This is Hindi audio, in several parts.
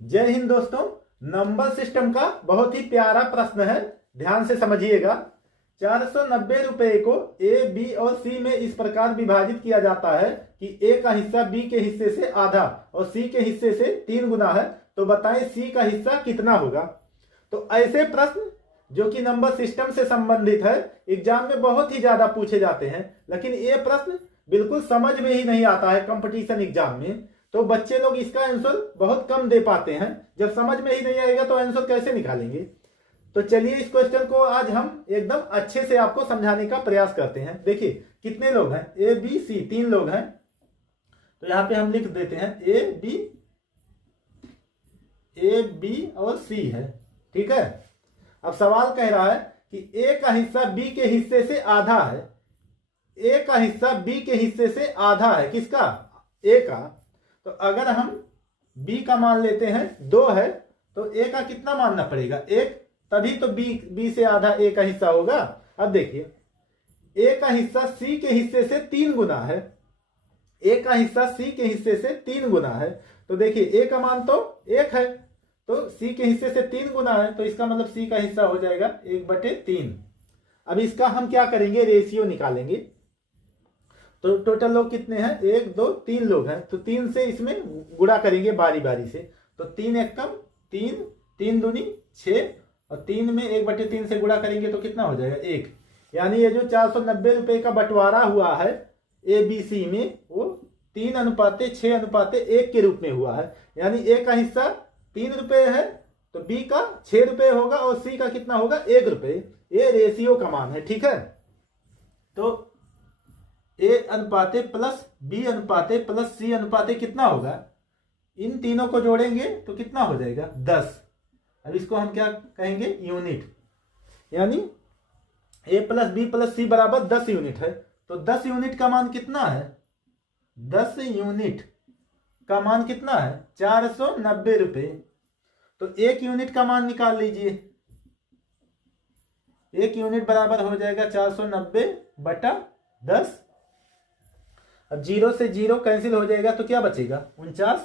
जय हिंद दोस्तों। नंबर सिस्टम का बहुत ही प्यारा प्रश्न है, ध्यान से समझिएगा। 490 रुपए को ए, बी और सी में इस प्रकार विभाजित किया जाता है कि ए का हिस्सा बी के हिस्से से आधा और सी के हिस्से से 3 गुना है। तो बताएं सी का हिस्सा कितना होगा। तो ऐसे प्रश्न जो कि नंबर सिस्टम से संबंधित है, एग्जाम में बहुत ही ज्यादा पूछे जाते हैं, लेकिन ये प्रश्न बिल्कुल समझ में ही नहीं आता है कंपटीशन एग्जाम में। तो बच्चे लोग इसका आंसर बहुत कम दे पाते हैं। जब समझ में ही नहीं आएगा तो आंसर कैसे निकालेंगे। तो चलिए इस क्वेश्चन को आज हम एकदम अच्छे से आपको समझाने का प्रयास करते हैं। देखिए कितने लोग हैं, ए बी सी, 3 लोग हैं। तो यहां पे हम लिख देते हैं ए बी और सी है, ठीक है। अब सवाल कह रहा है कि ए का हिस्सा बी के हिस्से से आधा है। ए का हिस्सा बी के हिस्से से आधा है, किसका? ए का। तो अगर हम b का मान लेते हैं 2 है, तो a का कितना मानना पड़ेगा? 1, तभी तो b से आधा a का हिस्सा होगा। अब देखिए a का हिस्सा c के हिस्से से 3 गुना है। a का हिस्सा c के हिस्से से 3 गुना है। तो देखिए a का मान तो 1 है, तो c के हिस्से से 3 गुना है, तो इसका मतलब c का हिस्सा हो जाएगा 1/3। अब इसका हम क्या करेंगे, रेशियो निकालेंगे। तो टोटल लोग कितने हैं? 1 2 3 लोग हैं। तो 3 से इसमें गुणा करेंगे बारी बारी से। तो 3 1 कम 3, 3 दूनी 6 और 3 में 1/3 से गुणा करेंगे तो कितना हो जाएगा? 1। यानी ये जो 490 रुपए का बंटवारा हुआ है ए बी सी में, वो 3:6:1 के रूप में हुआ है। यानी ए का हिस्सा 3 रुपए है तो बी का 6 रुपए होगा और सी का कितना होगा? 1 रुपए। ये रेशियो का मान है, ठीक है। तो ए अनुपाते प्लस बी अनुपाते प्लस सी अनुपाते कितना होगा? इन तीनों को जोड़ेंगे तो कितना हो जाएगा? 10। अब इसको हम क्या कहेंगे? यूनिट। यानी ए प्लस बी प्लस सी बराबर 10 यूनिट है। तो 10 यूनिट का मान कितना है? 10 यूनिट का मान कितना है? 490 रुपए। तो 1 यूनिट का मान निकाल लीजिए। 1 यूनिट बराबर हो जाएगा 490/10। अब 0 से 0 कैंसिल हो जाएगा तो क्या बचेगा? 49।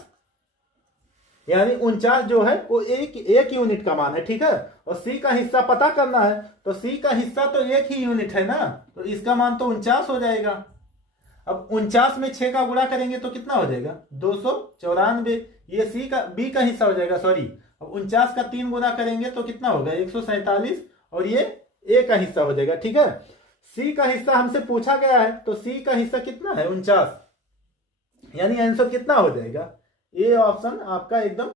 यानी 49 जो है वो एक यूनिट का मान है, ठीक है। और सी का हिस्सा पता करना है, तो सी का हिस्सा तो 1 ही यूनिट है ना, तो इसका मान तो 49 हो जाएगा। अब 49 में 6 का गुणा करेंगे तो कितना हो जाएगा? 294। ये सी का बी का हिस्सा हो जाएगा, सॉरी। अब 49 का 3 गुना करेंगे तो कितना होगा? 147 और ये ए का हिस्सा हो जाएगा, ठीक है। सी का हिस्सा हमसे पूछा गया है, तो सी का हिस्सा कितना है? 49। यानी आंसर कितना हो जाएगा? ए ऑप्शन आपका एकदम